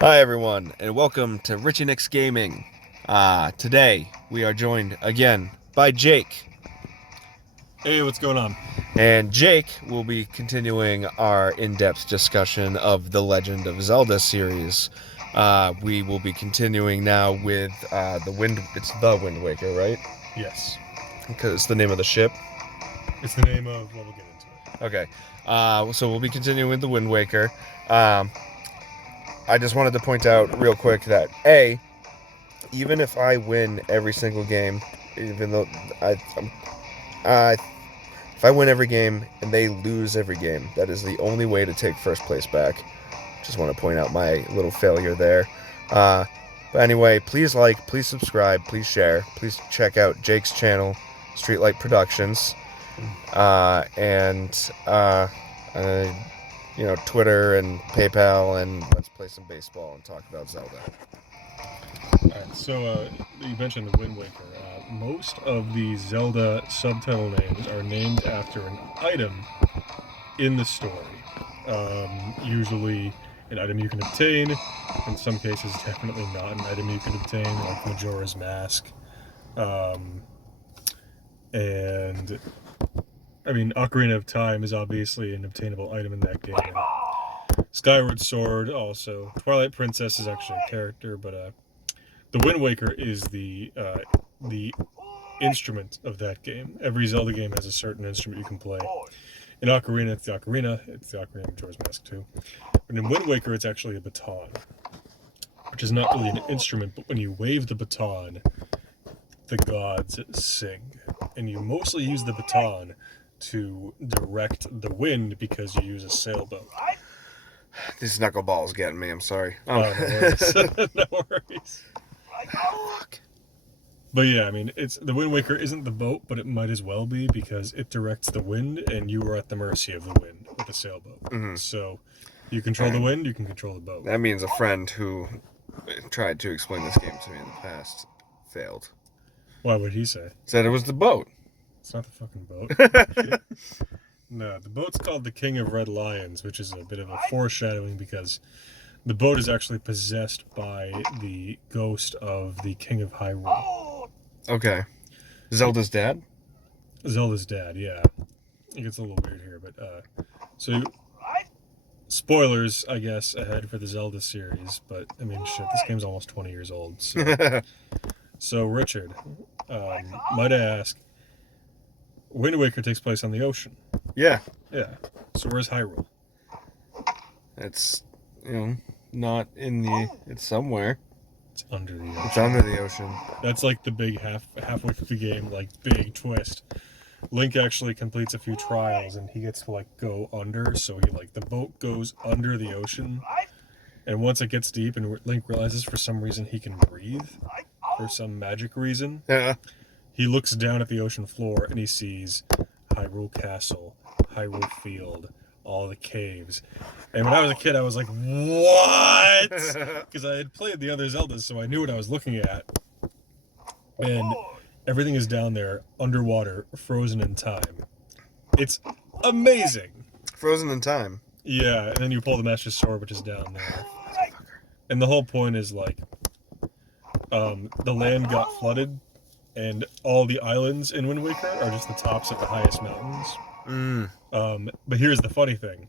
Hi everyone, and welcome to Richie Nick's Gaming. Today we are joined again by Jake, Hey, what's going on? and Jake will be continuing our in-depth discussion of the Legend of Zelda series. We will be continuing now with It's the Wind Waker, right? Yes, Because it's the name of the ship. it's the name of. Well, we'll get into it. Okay. So we'll be continuing with the Wind Waker. I just wanted to point out real quick that even if I win every single game, even though I if I win every game and they lose every game, that is the only way to take first place back. Just want to point out my little failure there. But anyway, please like, please subscribe, please share, please check out Jake's channel, Streetlight Productions, and Twitter and PayPal, and let's play some baseball and talk about Zelda. All right, so you mentioned the Wind Waker. Most of the Zelda subtitle names are named after an item in the story. Usually, an item you can obtain. In some cases, definitely not an item you can obtain, like Majora's Mask. And I mean, Ocarina of Time is obviously an obtainable item in that game. Skyward Sword also. Twilight Princess is actually a character, but the Wind Waker is the instrument of that game. Every Zelda game has a certain instrument you can play. In Ocarina, it's the Ocarina. It's the Ocarina of Majora's Mask too. But in Wind Waker, it's actually a baton, which is not really an instrument, but when you wave the baton, the gods sing. And you mostly use the baton to direct the wind because you use a sailboat. These knuckleballs getting me. I'm sorry. Oh, no worries. No worries. Fuck. But yeah, I mean, it's the Wind Waker isn't the boat, but it might as well be because it directs the wind, and you are at the mercy of the wind with the sailboat. Mhm. So, you control the wind, you can control the boat. That means a friend who tried to explain this game to me in the past failed. Why would he say? Said it was the boat. It's not the fucking boat. No, the boat's called the King of Red Lions, which is a bit of a foreshadowing because the boat is actually possessed by the ghost of the King of Hyrule. Okay. Zelda's dad? Zelda's dad, yeah. It gets a little weird here, but so spoilers, I guess, ahead for the Zelda series, but I mean, shit, this game's almost 20 years old. So Richard, might I ask, Wind Waker takes place on the ocean. Yeah. Yeah. So where's Hyrule? It's, not in the... It's somewhere. It's under the ocean. It's under the ocean. That's like the big halfway through the game, like big twist. Link actually completes a few trials and he gets to like go under, so the boat goes under the ocean. And once it gets deep and Link realizes for some reason he can breathe, for some magic reason, Yeah. he looks down at the ocean floor and he sees Hyrule Castle, Hyrule Field, all the caves. And when I was a kid, I was like, what? Because I had played the other Zeldas, so I knew what I was looking at. And everything is down there, underwater, frozen in time. It's amazing. Frozen in time. Yeah, and then you pull the Master Sword, which is down there. And the whole point is, the land got flooded, and all the islands in Wind Waker are just the tops of the highest mountains. But here's the funny thing.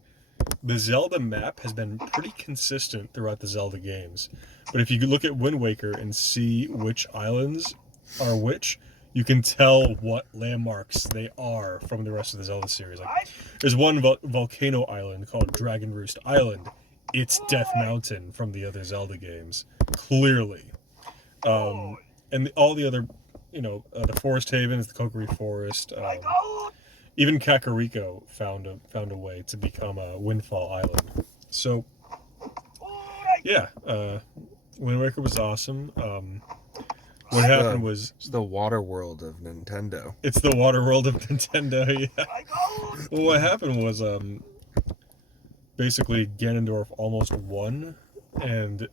The Zelda map has been pretty consistent throughout the Zelda games. But if you look at Wind Waker and see which islands are which, you can tell what landmarks they are from the rest of the Zelda series. Like, there's one volcano island called Dragon Roost Island. It's Death Mountain from the other Zelda games, clearly. And all the other, the Forest Havens, the Kokiri Forest, even Kakariko found a way to become a Windfall Island. So, yeah, Wind Waker was awesome. What happened was... It's the water world of Nintendo. It's the water world of Nintendo, yeah. Well, what happened was, basically Ganondorf almost won, and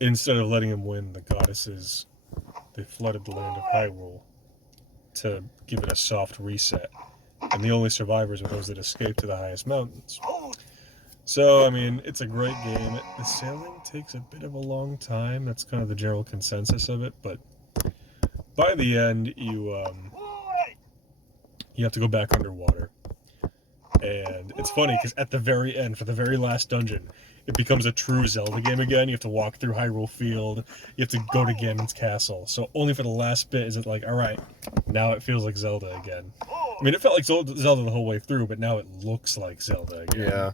instead of letting him win, the goddesses, they flooded the land of Hyrule to give it a soft reset. And the only survivors were those that escaped to the highest mountains. So, I mean, it's a great game. The sailing takes a bit of a long time. That's kind of the general consensus of it. But by the end, you have to go back underwater. And it's funny because at the very end, for the very last dungeon, it becomes a true Zelda game again. You have to walk through Hyrule Field. You have to go to Ganon's castle. So only for the last bit is it like, all right, now it feels like Zelda again. I mean, it felt like Zelda the whole way through, but now it looks like Zelda again. Yeah.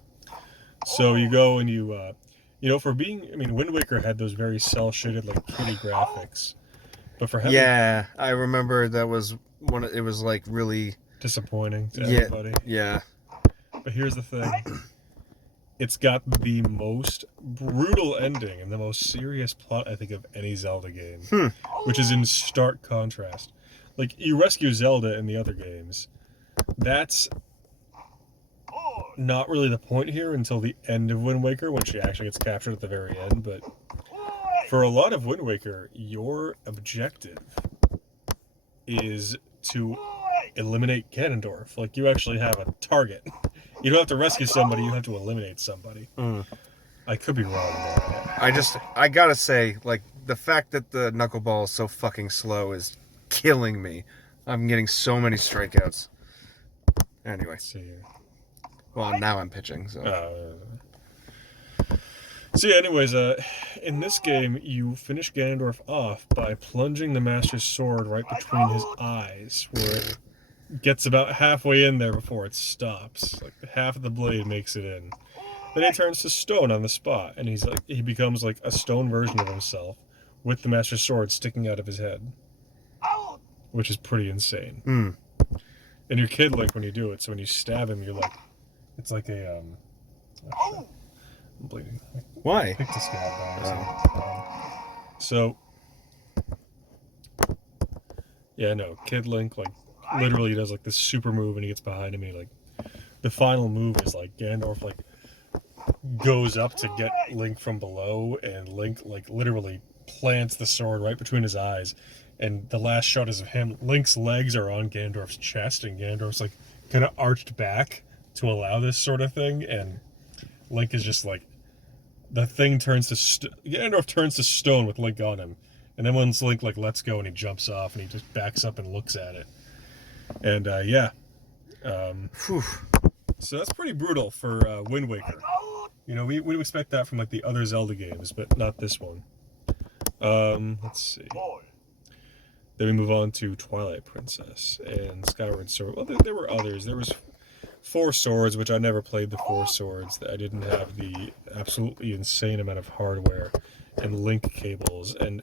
So you go and for being, I mean, Wind Waker had those very cel-shaded, like, kitty graphics. But for having... Yeah, I remember that was one. It was like really disappointing to everybody. Yeah. But here's the thing. It's got the most brutal ending and the most serious plot, I think, of any Zelda game. Which is in stark contrast. Like, you rescue Zelda in the other games. That's not really the point here until the end of Wind Waker, when she actually gets captured at the very end. But for a lot of Wind Waker, your objective is to eliminate Ganondorf. Like, you actually have a target. You don't have to rescue somebody, you have to eliminate somebody. I could be wrong there. I gotta say, like, the fact that the knuckleball is so fucking slow is killing me. I'm getting so many strikeouts. Anyway. Let's see here. Well, now I'm pitching, so. So yeah, anyways, in this game, you finish Ganondorf off by plunging the Master's Sword right between his eyes, where it gets about halfway in there before it stops. Like, half of the blade makes it in. Then he turns to stone on the spot, and he becomes like a stone version of himself, with the Master's Sword sticking out of his head, which is pretty insane. And you're Kid Link when you do it, so when you stab him, you're like, it's like a I'm bleeding. Why? Pick the scab by so yeah, no, Kid Link like literally does like this super move, and he gets behind him, and he, like, the final move is like Ganondorf like goes up to get Link from below, and Link like literally plants the sword right between his eyes, and the last shot is of him. Link's legs are on Ganondorf's chest, and Ganondorf's like kind of arched back to allow this sort of thing, and Link is just like, the thing turns to Ganondorf turns to stone with Link on him, and then once Link like lets go and he jumps off, and he just backs up and looks at it, and so that's pretty brutal for Wind Waker. You know, we would expect that from like the other Zelda games, but not this one. Let's see. Then we move on to Twilight Princess and Skyward Sword. Well, there were others. There was Four Swords, which I never played the Four Swords. I didn't have the absolutely insane amount of hardware and link cables and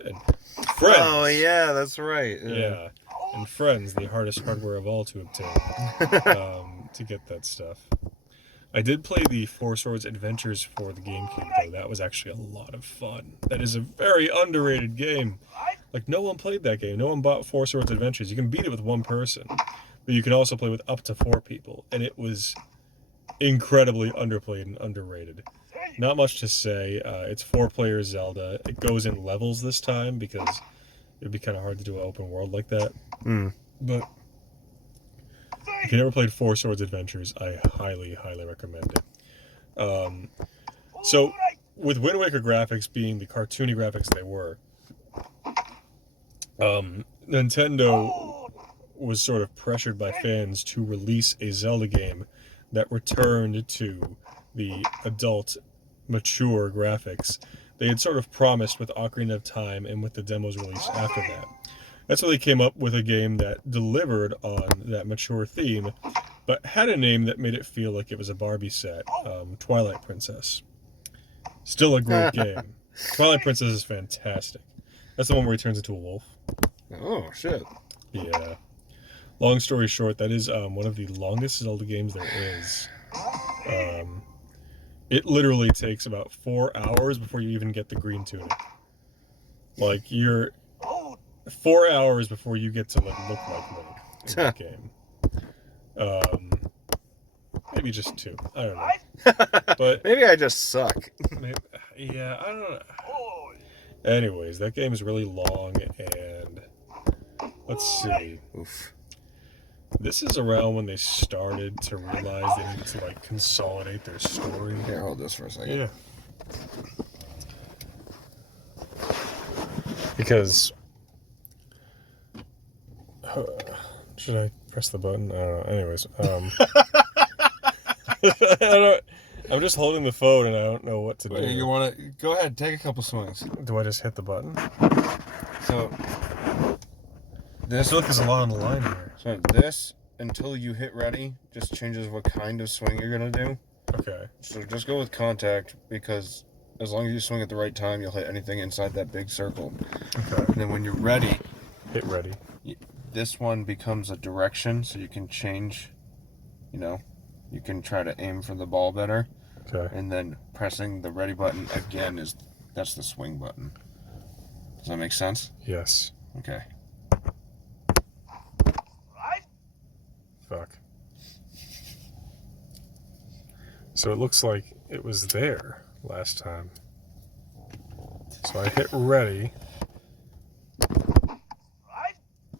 Friends. Oh, yeah, that's right. Yeah. And Friends, the hardest hardware of all to obtain to get that stuff. I did play the Four Swords Adventures for the GameCube, though. That was actually a lot of fun. That is a very underrated game. Like, no one played that game. No one bought Four Swords Adventures. You can beat it with one person, but you can also play with up to 4 people, and it was incredibly underplayed and underrated. Not much to say. It's 4-player Zelda. It goes in levels this time because it'd be kind of hard to do an open world like that. But if you never played Four Swords Adventures, I highly, highly recommend it. So, with Wind Waker graphics being the cartoony graphics they were, Nintendo was sort of pressured by fans to release a Zelda game that returned to the adult, mature graphics they had sort of promised with Ocarina of Time and with the demos released after that. That's why they came up with a game that delivered on that mature theme, but had a name that made it feel like it was a Barbie set, Twilight Princess. Still a great game. Twilight Princess is fantastic. That's the one where he turns into a wolf. Oh, shit. Yeah. Long story short, that is one of the longest Zelda games there is. It literally takes about 4 hours before you even get the green tunic. Like, you're 4 hours before you get to like look like Link in that game. Maybe just 2. I don't know. But maybe I just suck. Yeah, I don't know. Anyways, that game is really long, and let's see. Oof. This is around when they started to realize they needed to like consolidate their story. Here, hold this for a second. Yeah. Because should I press the button? I don't know. Anyways, I don't, I'm just holding the phone and I don't know what to do. You want to go ahead, take a couple swings. Do I just hit the button? So I this feel like there's a lot on the line here. So this, until you hit ready, just changes what kind of swing you're gonna do. Okay. So just go with contact, because as long as you swing at the right time, you'll hit anything inside that big circle. Okay. And then when you're ready, Hit ready. this one becomes a direction, so you can change. You can try to aim for the ball better. Okay. And then pressing the ready button again that's the swing button. Does that make sense? Yes. Okay. Fuck. So it looks like it was there last time. So I hit ready.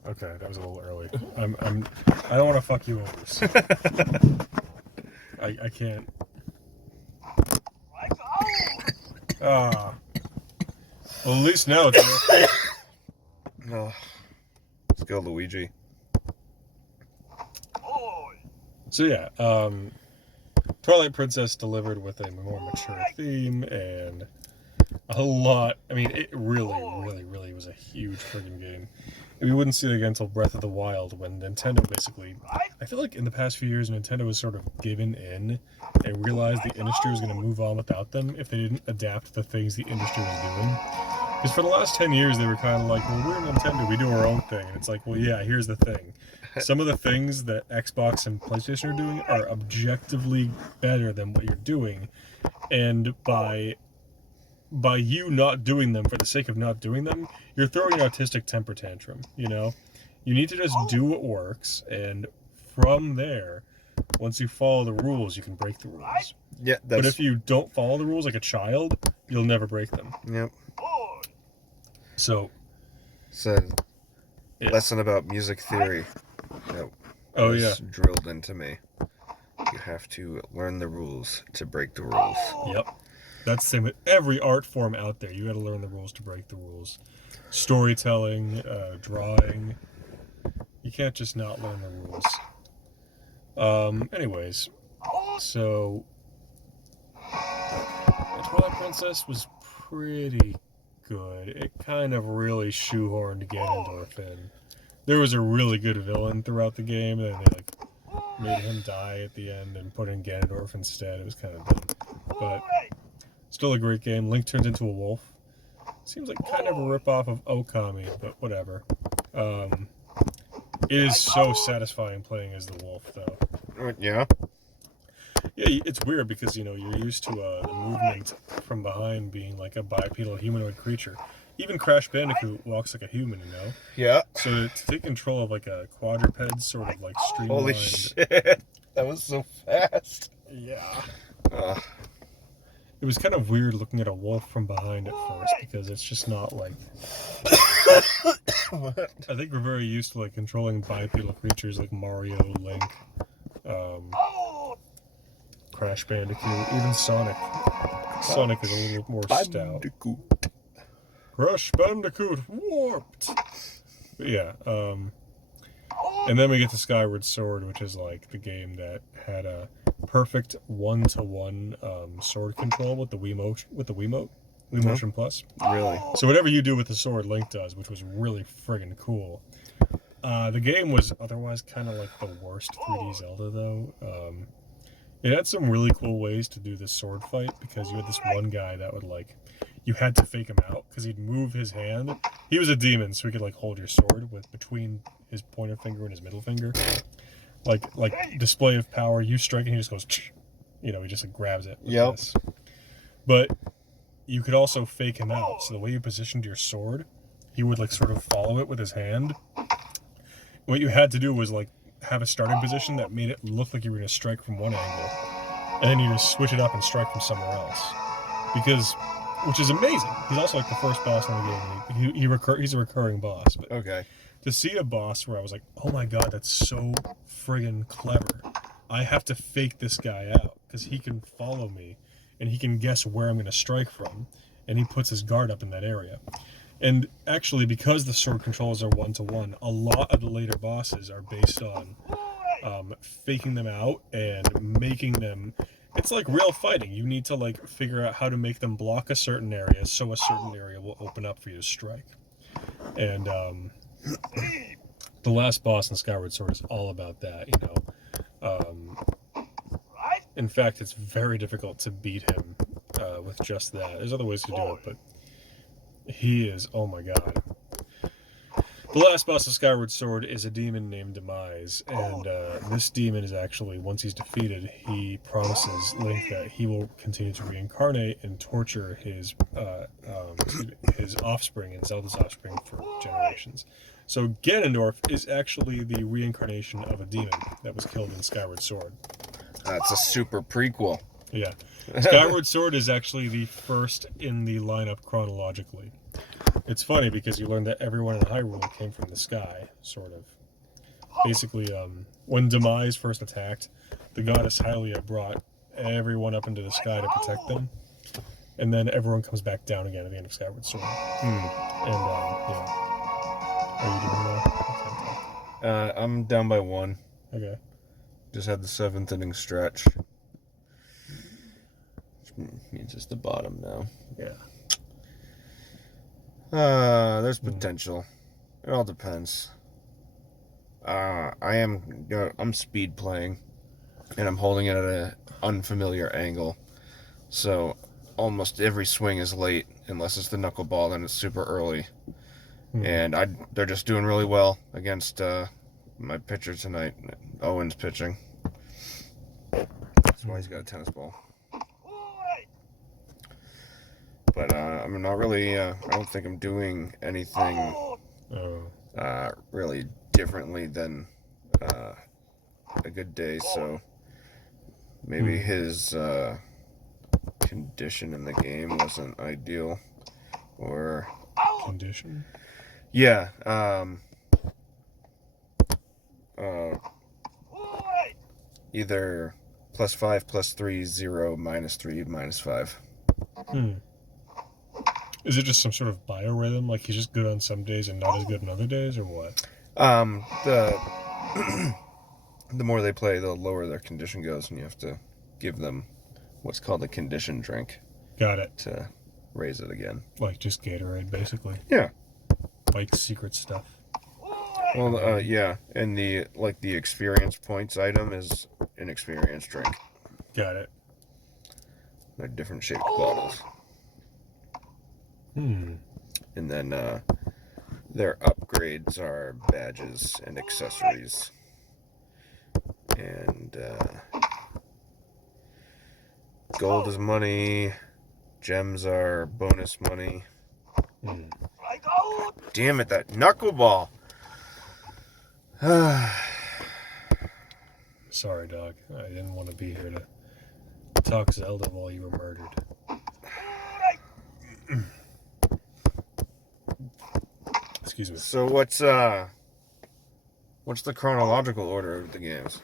Okay, that was a little early. I don't want to fuck you over. So I can't. Well, at least now it's No. Let's go, Luigi. So yeah, Twilight Princess delivered with a more mature theme and a lot. I mean, it really was a huge friggin' game. And we wouldn't see it again until Breath of the Wild, when Nintendo basically. I feel like in the past few years, Nintendo was sort of given in and realized the industry was going to move on without them if they didn't adapt the things the industry was doing. Because for the last 10 years, they were kind of like, well, we're Nintendo, we do our own thing. And it's like, well, yeah, here's the thing. Some of the things that Xbox and PlayStation are doing are objectively better than what you're doing. And by you not doing them for the sake of not doing them, you're throwing an autistic temper tantrum, you know? You need to just do what works, and from there, once you follow the rules, you can break the rules. Yeah, But if you don't follow the rules like a child, you'll never break them. Yep. So... Yeah. Lesson about music theory. That Oh, was yeah. drilled into me. You have to learn the rules to break the rules. Yep. That's the same with every art form out there. You got to learn the rules to break the rules. Storytelling, drawing. You can't just not learn the rules. Anyways, so Twilight Princess was pretty good. It kind of really shoehorned Ganondorf in. There was a really good villain throughout the game, and then they made him die at the end and put in Ganondorf instead. It was kind of dumb, but still a great game. Link turns into a wolf. Seems like kind of a ripoff of Okami, but whatever. It is so satisfying playing as the wolf, though. Yeah. Yeah, it's weird because, you're used to the movement from behind being like a bipedal humanoid creature. Even Crash Bandicoot walks like a human, Yeah. So to take control of like a quadruped, sort of like streamlined... Holy shit. That was so fast. Yeah. Ugh. It was kind of weird looking at a wolf from behind at first, because it's just not like... What? I think we're very used to like controlling bipedal creatures like Mario, Link, Crash Bandicoot, even Sonic. Sonic is a little more stout. Bandicoot. Crash Bandicoot warped. But yeah, and then we get to Skyward Sword, which is like the game that had a perfect one-to-one sword control with the Wiimote Motion Plus. Really? So whatever you do with the sword, Link does, which was really friggin' cool. The game was otherwise kind of like the worst 3D Zelda, though. It had some really cool ways to do the sword fight, because you had this one guy that would like... You had to fake him out, because he'd move his hand. He was a demon, so he could like hold your sword with between his pointer finger and his middle finger. Like display of power. You strike and he just goes... he just like, grabs it. Yep. This. But you could also fake him out. So the way you positioned your sword, he would like sort of follow it with his hand. What you had to do was like have a starting position that made it look like you were going to strike from one angle, and then you just switch it up and strike from somewhere else. Which is amazing. He's also like the first boss in the game. He's a recurring boss. But Okay. to see a boss where I was like, oh my god, that's so friggin' clever. I have to fake this guy out because he can follow me and he can guess where I'm going to strike from, and he puts his guard up in that area. And actually, because the sword controls are 1-to-1, a lot of the later bosses are based on faking them out and making them. It's like real fighting. You need to like figure out how to make them block a certain area so a certain area will open up for you to strike. And the last boss in Skyward Sword is all about that, you know. In fact, it's very difficult to beat him with just that. There's other ways to do it, but he is, oh my god. The last boss of Skyward Sword is a demon named Demise, and this demon is actually, once he's defeated, he promises Link that he will continue to reincarnate and torture his offspring and Zelda's offspring for generations. So Ganondorf is actually the reincarnation of a demon that was killed in Skyward Sword. That's a super prequel. Yeah. Skyward Sword is actually the first in the lineup chronologically. It's funny because you learn that everyone in Hyrule came from the sky, sort of. Basically, when Demise first attacked, the goddess Hylia brought everyone up into the sky to protect them, and then everyone comes back down again at the end of Skyward Sword. And, yeah. Are you doing well? I'm down by 1. Okay. Just had the 7th inning stretch. Which means it's the bottom now. Yeah. There's potential. It all depends. I'm speed playing, and I'm holding it at an unfamiliar angle. So almost every swing is late, unless it's the knuckleball, then it's super early. And they're just doing really well against my pitcher tonight. Owen's pitching. That's why he's got a tennis ball. But I'm not really, I don't think I'm doing anything really differently than a good day. So maybe his condition in the game wasn't ideal. Or... Condition? Yeah. Either +5, +3, 0, -3, -5. Is it just some sort of biorhythm? Like he's just good on some days and not as good on other days, or what? The more they play, the lower their condition goes, and you have to give them what's called a condition drink. Got it. To raise it again. Like just Gatorade, basically. Yeah. Like secret stuff. Well, yeah, and the experience points item is an experience drink. Got it. They're different shaped bottles. And then their upgrades are badges and accessories. And gold is money. Gems are bonus money. Damn it, that knuckleball! Sorry, dog. I didn't want to be here to talk Zelda while you were murdered. Excuse me. So what's the chronological order of the games?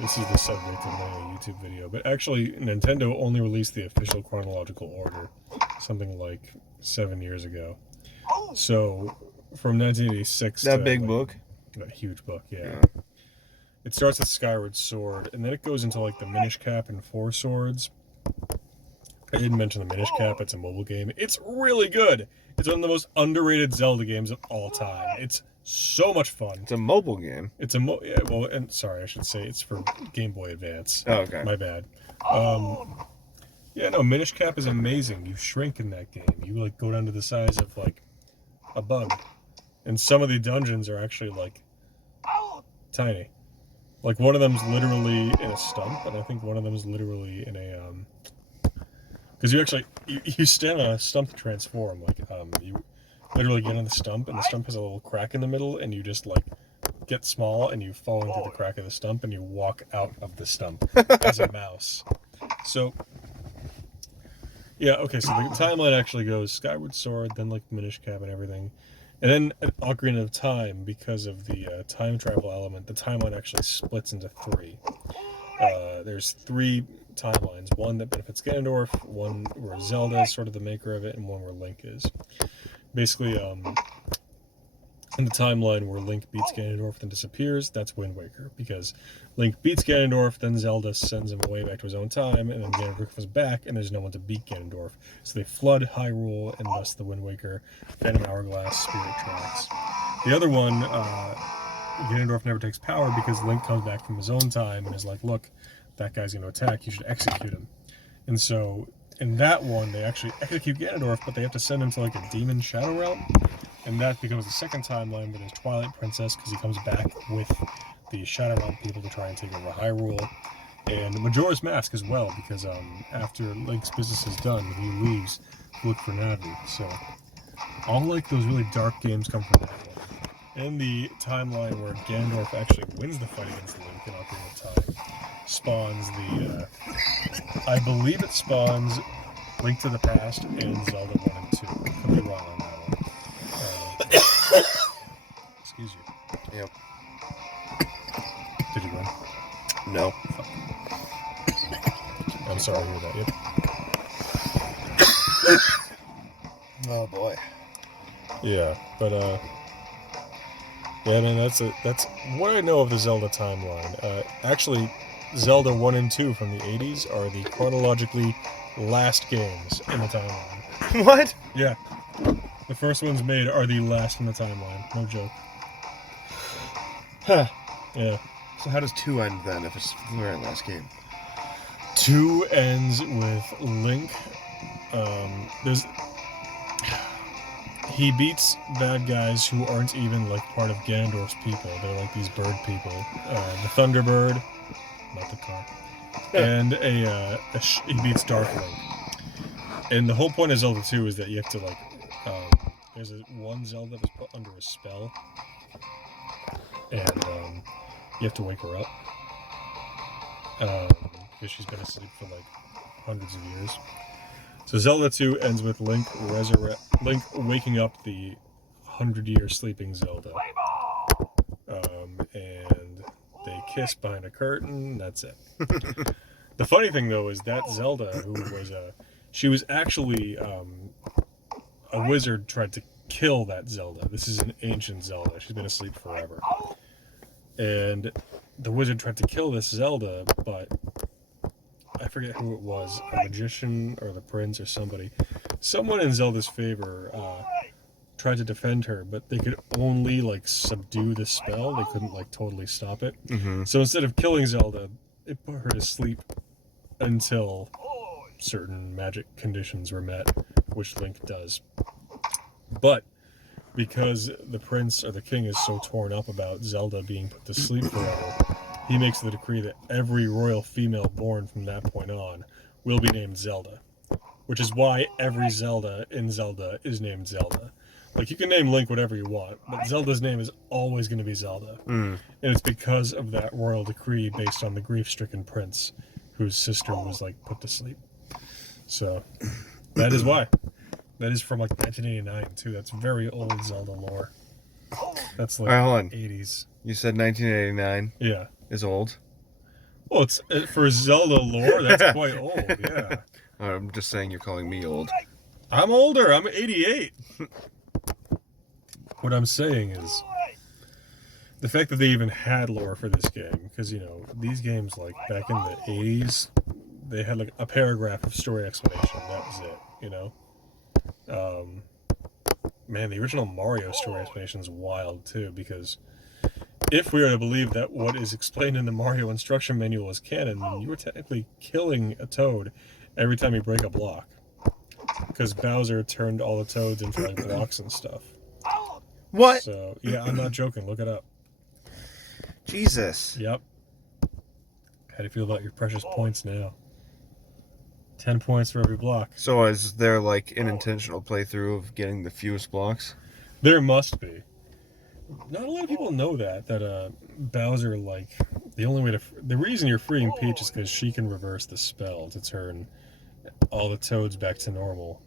This is the subject of my YouTube video, but actually Nintendo only released the official chronological order something like 7 years ago. So from 1986 that to, big book? That huge book, yeah. It starts with Skyward Sword, and then it goes into like the Minish Cap and Four Swords. I didn't mention the Minish Cap. It's a mobile game. It's really good. It's one of the most underrated Zelda games of all time. It's so much fun. It's a mobile game. It's and sorry, I should say it's for Game Boy Advance. Oh, okay. My bad. Yeah, no, Minish Cap is amazing. You shrink in that game. You like go down to the size of like a bug, and some of the dungeons are actually like tiny. Like one of them's literally in a stump, and I think one of them is literally in a because you stand on a stump to transform. Like you literally get on the stump, and the stump has a little crack in the middle, and you just like get small, and you fall into the crack of the stump, and you walk out of the stump as a mouse. So yeah, okay. So the timeline actually goes Skyward Sword, then like Minish Cap and everything, And then an Ocarina of Time, because of the time travel element, the timeline actually splits into three. There's three timelines. One that benefits Ganondorf, one where Zelda is sort of the maker of it, and one where Link is. Basically, in the timeline where Link beats Ganondorf then disappears, that's Wind Waker, because Link beats Ganondorf, then Zelda sends him away back to his own time, and then Ganondorf comes back, and there's no one to beat Ganondorf. So they flood Hyrule, and thus the Wind Waker, Phantom Hourglass, Spirit Tracks. The other one, Ganondorf never takes power because Link comes back from his own time and is like, look, that guy's going to attack, you should execute him. And so, in that one, they actually execute Ganondorf, but they have to send him to like a demon Shadow Realm. And that becomes the second timeline where there's Twilight Princess, because he comes back with the Shadow Realm people to try and take over Hyrule. And Majora's Mask as well, because after Link's business is done, he leaves to look for Navi. So all like those really dark games come from that one. And the timeline where Ganondorf actually wins the fight against Link in Ocarina of Time spawns the... I believe it spawns Link to the Past and Zelda 1 and 2. Could be wrong on that one. Excuse you. Yep. Did you win? No. Fuck. I'm sorry to hear that. Yep. Oh boy. Yeah, but yeah, man, that's what I know of the Zelda timeline. Actually, Zelda 1 and 2 from the 80s are the chronologically last games in the timeline. What? Yeah. The first ones made are the last in the timeline. No joke. Huh. Yeah. So how does 2 end then if it's the very last game? 2 ends with Link. He beats bad guys who aren't even like part of Ganondorf's people. They're like these bird people. The Thunderbird, not the car, and he beats Dark Link. And the whole point of Zelda 2 is that you have to like. There's one Zelda that was put under a spell, and you have to wake her up because she's been asleep for like hundreds of years. So Zelda 2 ends with Link waking up the 100-year sleeping Zelda, and they kiss behind a curtain. That's it. The funny thing though is that Zelda, who was she was actually a wizard tried to kill that Zelda. This is an ancient Zelda. She's been asleep forever. And the wizard tried to kill this Zelda, but I forget who it was, a magician or the prince or somebody. Someone in Zelda's favor tried to defend her, but they could only like subdue the spell. They couldn't like totally stop it. Mm-hmm. So instead of killing Zelda, it put her to sleep until certain magic conditions were met, which Link does. But because the prince or the king is so torn up about Zelda being put to sleep forever, he makes the decree that every royal female born from that point on will be named Zelda. Which is why every Zelda in Zelda is named Zelda. Like, you can name Link whatever you want, but Zelda's name is always going to be Zelda. And it's because of that royal decree based on the grief-stricken prince whose sister was, like, put to sleep. So, that is why. That is from, like, 1989, too. That's very old Zelda lore. That's, like, hold on. 80s. You said 1989 Yeah. is old? Well, it's for Zelda lore, that's quite old, yeah. I'm just saying you're calling me old. I'm older. I'm 88. What I'm saying is the fact that they even had lore for this game, because, you know, these games, like, back in the 80s, they had, like, a paragraph of story explanation. That was it, you know? Man, the original Mario story explanation is wild, too, because if we are to believe that what is explained in the Mario instruction manual is canon, then you were technically killing a Toad every time you break a block. Because Bowser turned all the Toads into, like, blocks and stuff. What? So, yeah, I'm not joking. Look it up. Jesus. Yep. How do you feel about your precious points now? 10 points for every block. So is there, like, an intentional playthrough of getting the fewest blocks? There must be. Not a lot of people know that Bowser, like, the reason you're freeing Peach is because she can reverse the spell to turn all the Toads back to normal.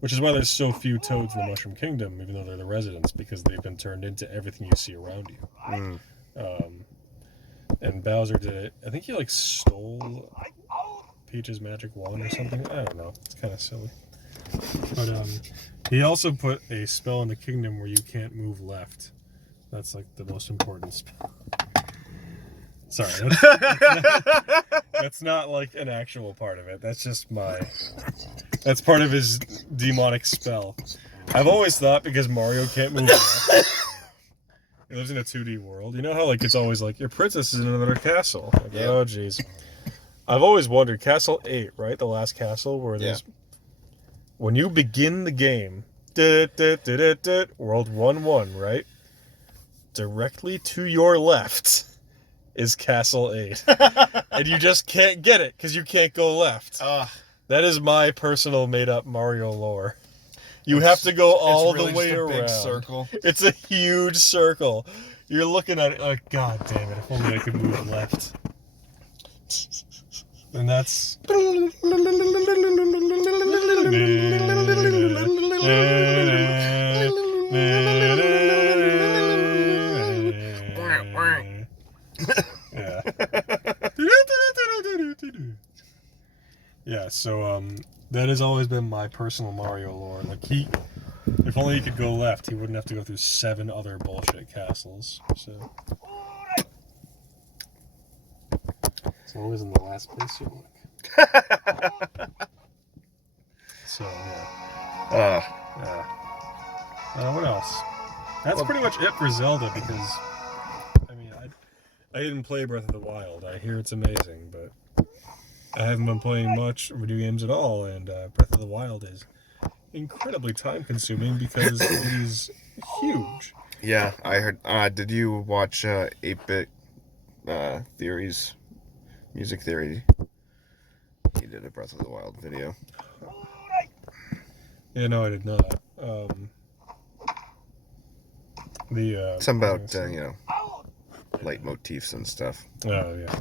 Which is why there's so few toads in the Mushroom Kingdom, even though they're the residents, because they've been turned into everything you see around you. And Bowser did it. I think he like stole Peach's magic wand or something. I don't know. It's kind of silly. But he also put a spell in the kingdom where you can't move left. That's like the most important spell. Sorry, that's not like an actual part of it. That's just that's part of his demonic spell. I've always thought because Mario can't move left, he lives in a 2D world. You know how like it's always like your princess is in another castle. Like, Yeah. Oh jeez. I've always wondered, Castle 8, right? The last castle where there's when you begin the game, World 1-1, right? Directly to your left is Castle 8. And you just can't get it because you can't go left. That is my personal made-up Mario lore. You have to go all the way around. Big circle. It's a huge circle. You're looking at it like, God damn it, if only I could move left. And that's... Yeah. Yeah, so that has always been my personal Mario lore. Like if only he could go left, he wouldn't have to go through 7 other bullshit castles. So it's always in the last place you look. So yeah. What else? That's pretty much it for Zelda because I mean I didn't play Breath of the Wild. I hear it's amazing, but I haven't been playing much video games at all, and Breath of the Wild is incredibly time-consuming because it is huge. Yeah, I heard. Did you watch 8-Bit Theory's Music Theory? He did a Breath of the Wild video. Yeah, no, I did not. Something about leitmotifs and stuff. Oh yeah.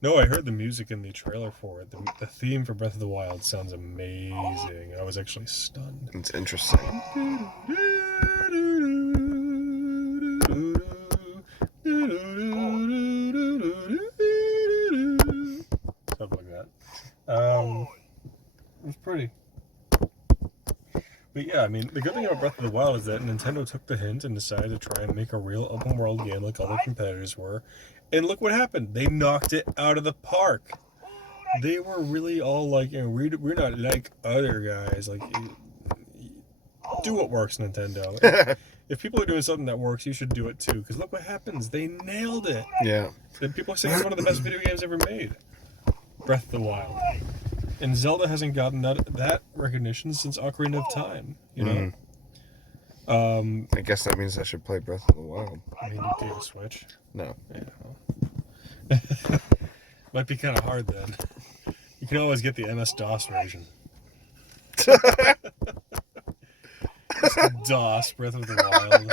No, I heard the music in the trailer for it. The theme for Breath of the Wild sounds amazing. I was actually stunned. It's interesting. Something like that. It was pretty. But yeah, I mean, the good thing about Breath of the Wild is that Nintendo took the hint and decided to try and make a real open world game like other competitors were. And look what happened. They knocked it out of the park. They were really all like, we're not like other guys. Like, do what works, Nintendo. If people are doing something that works, you should do it too. Because look what happens. They nailed it. Yeah. And people are saying it's one of the best video games ever made. Breath of the Wild. And Zelda hasn't gotten that recognition since Ocarina of Time, you know? I guess that means I should play Breath of the Wild. I mean, do you have a Switch? No. Yeah. Might be kind of hard then. You can always get the MS-DOS version. Just DOS, Breath of the Wild.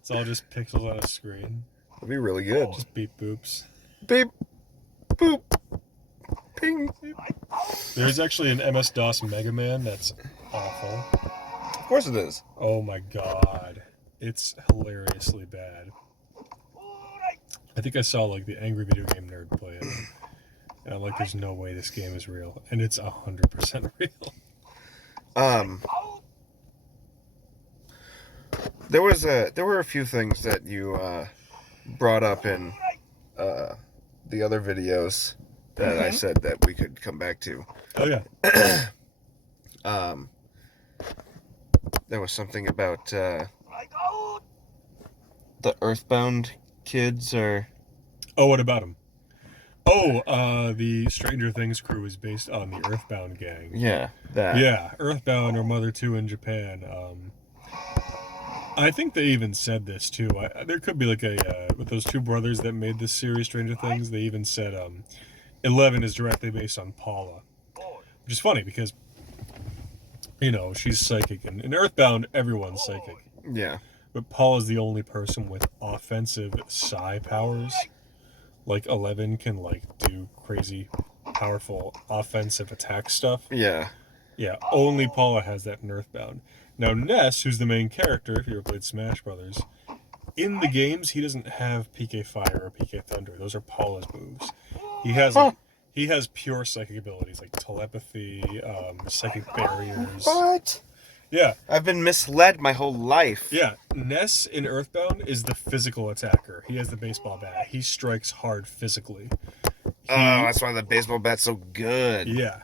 It's all just pixels on a screen. That'd be really good. Just beep boops. Beep. Boop. Ping. There's actually an MS-DOS Mega Man that's awful. Of course it is. Oh my god. It's hilariously bad. I think I saw like the Angry Video Game Nerd play it. And I'm like, there's no way this game is real. And it's 100% real. There were a few things that you brought up in the other videos that I said that we could come back to. Oh yeah. There was something about the Earthbound kids or... Oh, what about them? Oh, the Stranger Things crew is based on the Earthbound gang. Yeah, that. Yeah, Earthbound or Mother 2 in Japan. I think they even said this too. There could be like with those two brothers that made this series, Stranger Things, they even said 11 is directly based on Paula. Which is funny because, you know, she's psychic. And in Earthbound, everyone's psychic. Yeah. But Paula's the only person with offensive psi powers. Like 11 can like do crazy, powerful offensive attack stuff. Yeah. Yeah, only Paula has that in Earthbound. Now Ness, who's the main character, if you ever played Smash Brothers, in the games he doesn't have PK Fire or PK Thunder. Those are Paula's moves. He has Huh. he has pure psychic abilities like telepathy, psychic barriers. What? Yeah, I've been misled my whole life. yeah. Ness in Earthbound is the physical attacker. He has the baseball bat. He strikes hard physically. Oh, that's why the baseball bat's so good. Yeah,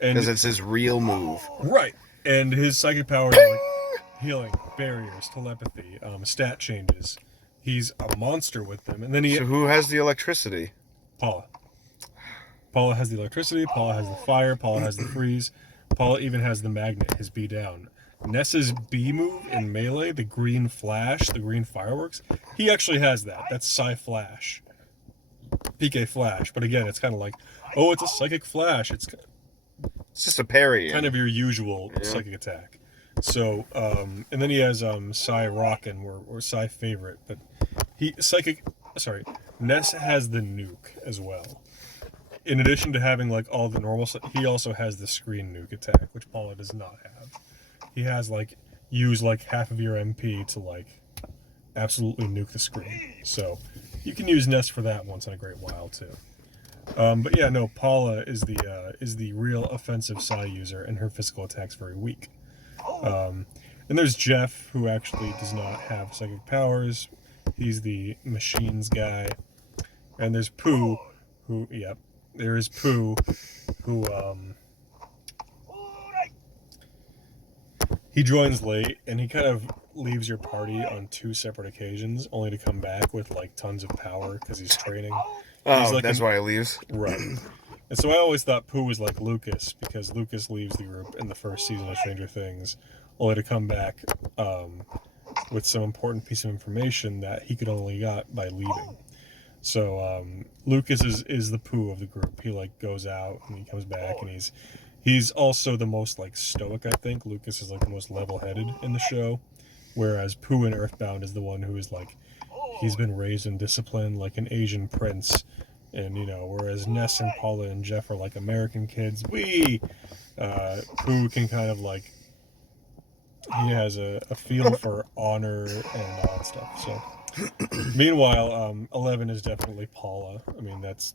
and Because it's his real move. right. And his psychic powers are like healing, barriers, telepathy, stat changes. He's a monster with them. And then So who has the electricity? Paula. Paula has the electricity, Paula has the fire, Paula has the freeze, Paula even has the magnet, his B down. Ness's B move in Melee, the green flash, the green fireworks, he actually has that. That's Psy Flash. PK Flash. But again, it's kind of like, oh, it's a psychic flash. It's It's just a parry. kind of your usual psychic attack. So, and then he has Psy Rockin' or Psy Favorite, but Ness has the nuke as well. In addition to having like all the normal stuff, he also has the screen nuke attack, which Paula does not have. He has like use like half of your MP to like absolutely nuke the screen. So you can use Ness for that once in a great while too. But yeah, no, Paula is the real offensive Psy user, and her physical attack's very weak. And there's Jeff, who actually does not have psychic powers. He's the machines guy. And there's Pooh, who, yep, there is Pooh, who, he joins late, and he kind of leaves your party on 2 separate occasions, only to come back with, like, tons of power, because he's training. Oh, like that's why he leaves? Right. And so I always thought Pooh was like Lucas, because Lucas leaves the group in the first season of Stranger Things, only to come back with some important piece of information that he could only got by leaving. So Lucas is the Pooh of the group. He like goes out and he comes back, and he's also the most like stoic, I think. Lucas is like the most level-headed in the show, whereas Pooh in Earthbound is the one who is like, he's been raised in discipline like an Asian prince. And, you know, whereas Ness and Paula and Jeff are like American kids, Pooh can kind of like, he has a feel for honor and all that stuff. So, meanwhile, 11 is definitely Paula. I mean, that's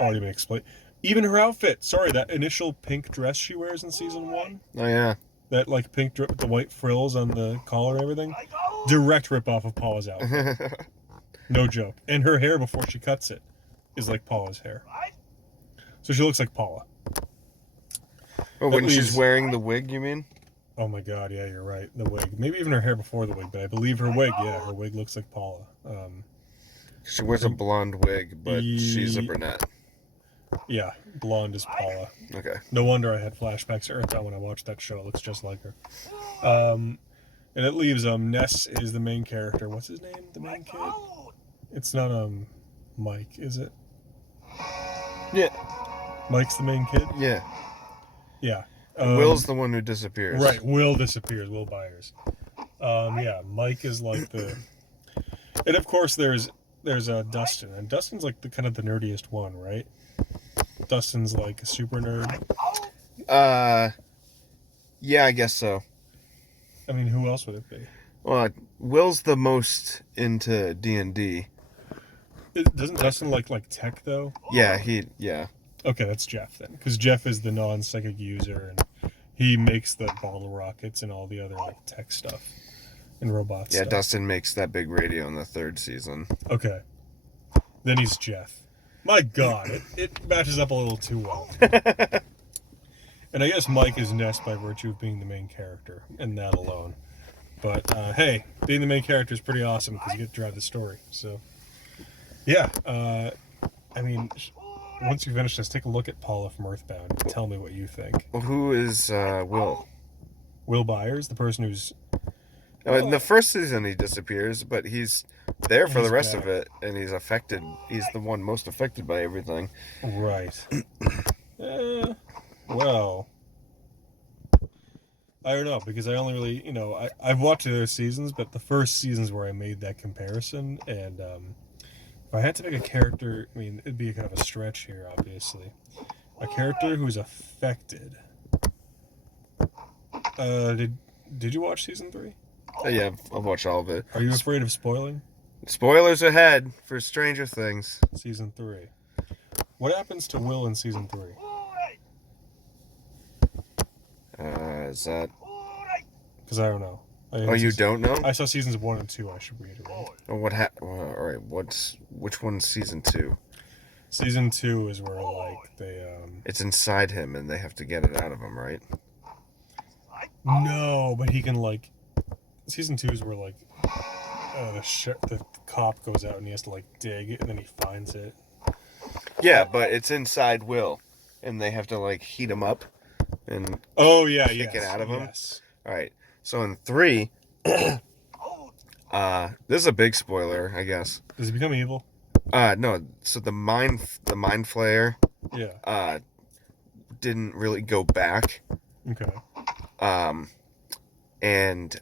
already been explained. Even her outfit, sorry, that initial pink dress she wears in season 1. Oh, yeah. That like pink with the white frills on the collar and everything. Direct ripoff of Paula's outfit. No joke. And her hair before she cuts it is like Paula's hair. So she looks like Paula. Oh, when she's wearing the wig, you mean? Oh my god, yeah, you're right. The wig. Maybe even her hair before the wig, but I believe her wig, yeah, her wig looks like Paula. She wears a blonde wig, but she's a brunette. Yeah, blonde is Paula. Okay. No wonder I had flashbacks to Earthbound when I watched that show. It looks just like her. And it leaves Ness is the main character. What's his name? The main kid? It's not Mike, is it? Yeah. Mike's the main kid? Yeah. Yeah. Will's the one who disappears. Right, Will disappears, Will Byers. Yeah, Mike is like the... And of course there's Dustin, and Dustin's like the kind of the nerdiest one, right? Dustin's like a super nerd. Yeah, I guess so. I mean, who else would it be? Well, Will's the most into D&D. Doesn't Dustin like tech though? Yeah, yeah. Okay, that's Jeff then, because Jeff is the non-psychic user, and he makes the bottle rockets and all the other like tech stuff and robots. Yeah, stuff. Dustin makes that big radio in the 3rd season. Okay, then he's Jeff. My God, it matches up a little too well. And I guess Mike is Ness by virtue of being the main character, and that alone. But hey, being the main character is pretty awesome because you get to drive the story. So, yeah, I mean, once you finish this, take a look at Paula from Earthbound and tell me what you think. Well, who is Will? Will Byers, the person who's... In the 1st season, he disappears, but he's there for the rest of it, and he's affected. He's the one most affected by everything. Right. Well, I don't know, because I only really, I've watched the other seasons, but the first season's where I made that comparison, and if I had to pick a character, I mean, it'd be kind of a stretch here, obviously. A character who's affected. Did you watch season 3? Yeah, I've watched all of it. Are you afraid of spoiling Spoilers ahead for Stranger Things. season 3? What happens to Will in season 3? Is that... Because I don't know. Oh, you don't know? I saw seasons 1 and 2. I should reiterate. Oh, all right, which one's season 2? Season 2 is where like they It's inside him, and they have to get it out of him, right? No, but he can like. Season 2 is where like the cop goes out and he has to like dig, and then he finds it. Yeah, but it's inside Will, and they have to like heat him up and kick it out of him. Yes. All right. So in 3, this is a big spoiler, I guess. Does he become evil? No. So the mind flayer, Yeah. didn't really go back. Okay. And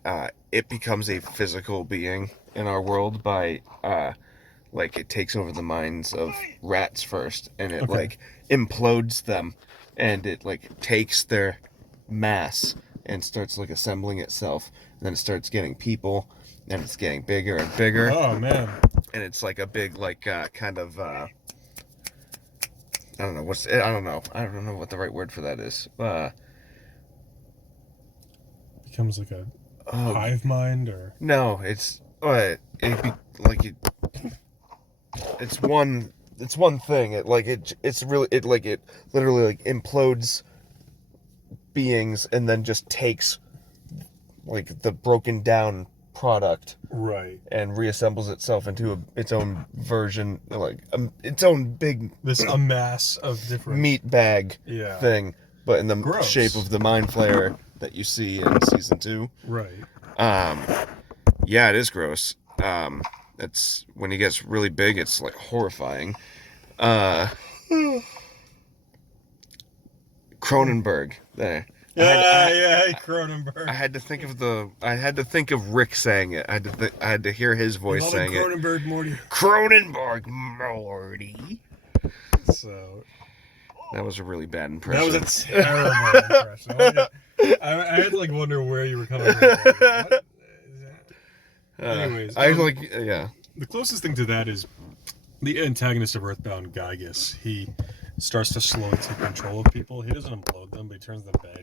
it becomes a physical being in our world by like it takes over the minds of rats first, and it like implodes them, and it like takes their mass and starts like assembling itself, and then it starts getting people, and it's getting bigger and bigger. Oh man. And it's like a big like kind of I don't know what the right word for that is. Becomes like a hive mind, or No, it's it's one thing. It literally like implodes beings and then just takes like the broken down product right, and reassembles itself into its own version, like its own big a mass of different meat bag thing, but in the Gross. shape of the mind flayer that you see in season 2. Right. Yeah, it is gross. It's when he gets really big, it's like horrifying. Cronenberg. There. Cronenberg. I had to think of Rick saying it. I had to hear his voice saying it. Cronenberg, Morty. Cronenberg, Morty. So that was a really bad impression. that was a terrible impression. I had to like wonder where you were coming from. What? Anyways, the closest thing to that is the antagonist of Earthbound, Gygus. He starts to slowly take control of people. He doesn't implode them, but he turns them bad.